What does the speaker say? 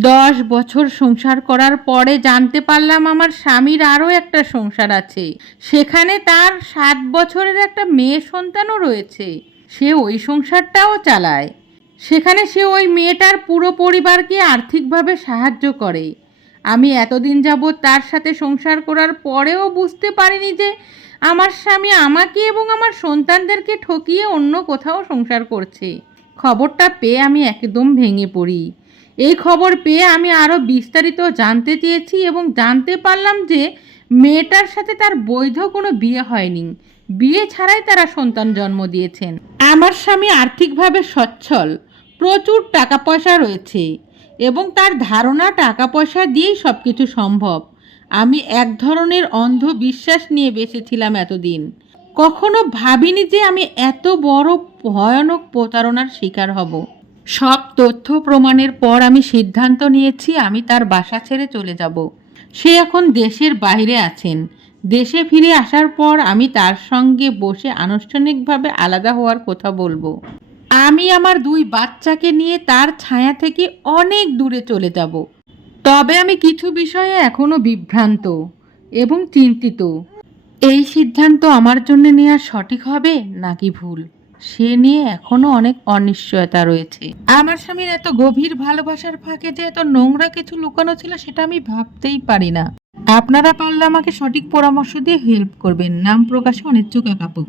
10 বছর সংসার করার পরে জানতে পারলাম আমার স্বামীর আরও একটা সংসার আছে। সেখানে তার 7 বছরের একটা মেয়ে সন্তানও রয়েছে। সে ওই সংসারটাও চালায়। সেখানে সে ওই মেয়েটার পুরো পরিবারকে আর্থিকভাবে সাহায্য করে। আমি এতদিন যাবৎ তার সাথে সংসার করার পরেও বুঝতে পারিনি যে আমার স্বামী আমাকে এবং আমার সন্তানদেরকে ঠকিয়ে অন্য কোথাও সংসার করছে। খবরটা পেয়ে আমি একদম ভেঙে পড়ি। এই খবর পেয়ে আমি আরও বিস্তারিত জানতে চেয়েছি এবং জানতে পারলাম যে মেয়েটার সাথে তার বৈধ কোনো বিয়ে হয়নি। বিয়ে ছাড়াই তারা সন্তান জন্ম দিয়েছেন। আমার স্বামী আর্থিকভাবে সচ্ছল, প্রচুর টাকা পয়সা রয়েছে এবং তার ধারণা টাকা পয়সা দিয়েই সব কিছু সম্ভব। আমি এক ধরনের অন্ধবিশ্বাস নিয়ে বেঁচেছিলাম এতদিন। কখনো ভাবিনি যে আমি এত বড় ভয়ানক প্রতারণার শিকার হব। সব তথ্য প্রমাণের পর আমি সিদ্ধান্ত নিয়েছি আমি তার বাসা ছেড়ে চলে যাব। সে এখন দেশের বাইরে আছেন। দেশে ফিরে আসার পর আমি তার সঙ্গে বসে আনুষ্ঠানিকভাবে আলাদা হওয়ার কথা বলবো। আমি আমার 2 বাচ্চাকে নিয়ে তার ছায়া থেকে অনেক দূরে চলে যাব। তবে আমি কিছু বিষয়ে এখনও বিভ্রান্ত এবং চিন্তিত। এই সিদ্ধান্ত আমার জন্য নেওয়া সঠিক হবে নাকি ভুল, সে নিয়ে এখনো অনেক অনিশ্চয়তা রয়েছে। আমার স্বামীর এত গভীর ভালোবাসার ফাঁকে যে এত নোংরা কিছু লুকানো ছিল সেটা আমি ভাবতেই পারি না। আপনারা পারলে আমাকে সঠিক পরামর্শ দিয়ে হেল্প করবেন। নাম প্রকাশে অনিচ্ছুক এক আপু।